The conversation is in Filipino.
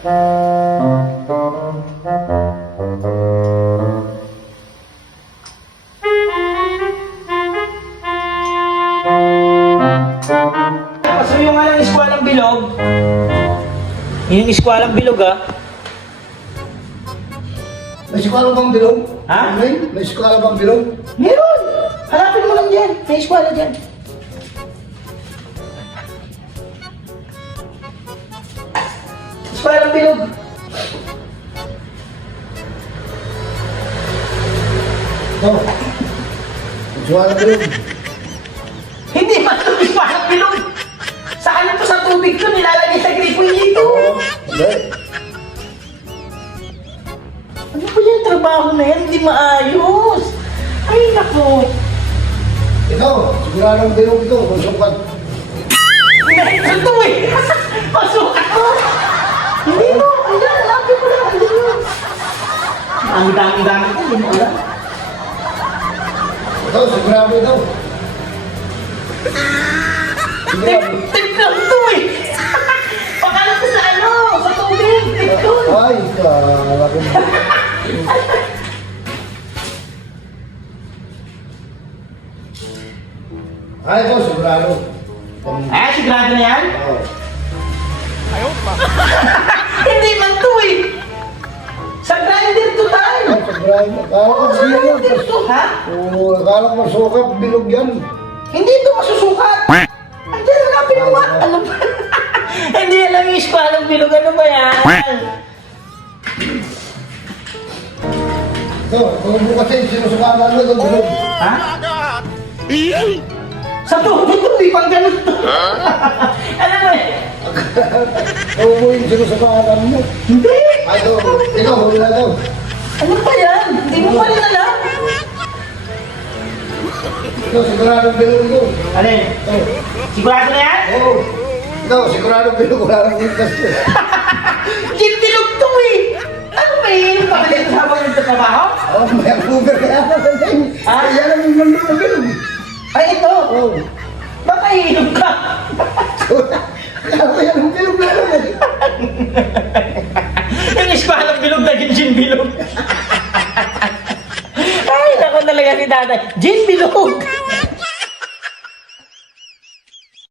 Pasuyo nga ng Iskwalang Bilog. Yung Iskwalang Bilog May eskwela bang bilog? Ha? May eskwela bang bilog? Meron! Hanapin mo lang dyan. May eskwela dyan. Iskwalang Bilog. No. Eskwela bilog. Hindi man ito Iskwalang Bilog. Sa ano to sa tubig to, nilalagay sa gripo ito. Hindi. Ano ba yung trabaho na yan? Hindi maayos. Ay, naku. Ikaw, siguradong bilog ito. Kung sukat. Ito to eh. Pasukat mo. Hindi mo. Ayan, hanapin mo lang. Ayan mo. Ang dami-dami ko. Hindi mo alam. Ikaw, sigurado ito. Sigurado. Tip lang to eh. Pakalat ko sa ano, sa tubig. Tip doon. Ay, kalaki mo. Ay, ito, sigurado. Ay, sigurado na yan? Oo. Hindi man to eh. Sa grinder to tayo. Ay, sigurado. Akala ko Sa siya yan. grinder to, ha? Oo, akala ko sukat, bilog yan. Hindi ito masusukat. Andiyan, hanapin mo nga. Ano ba? Hindi alam yung Iskwalang Bilog. Ano ba yan? Ito, kung bukasin, sinusukatan mo ito, bilog. Ha? Sa tubig to, di pang ganun to. Alam mo eh. Oo mo yung sinusukatan mo. Hindi. Ay, ito, huli na ito. Ano ba yan? Hindi mo pa rin alam. Ito, siguradong bilog ito. Alin? Ito. Sigurado na yan? Oo. Ito, siguradong bilog, wala nang ligtas ito. Gin Bilog to eh. Ano ba yun? Pakalit sa habang nagtatrabaho? Oh, may akuber kaya na rin. Ah? Ay, yan ang mundo ng bilog. Ay, ito. Oo. Baka iinom ka. Kaya ang bilog na rin. Yung Iskwalang Bilog naging Gin Bilog. Ay, naku talaga si tatay. Gin Bilog.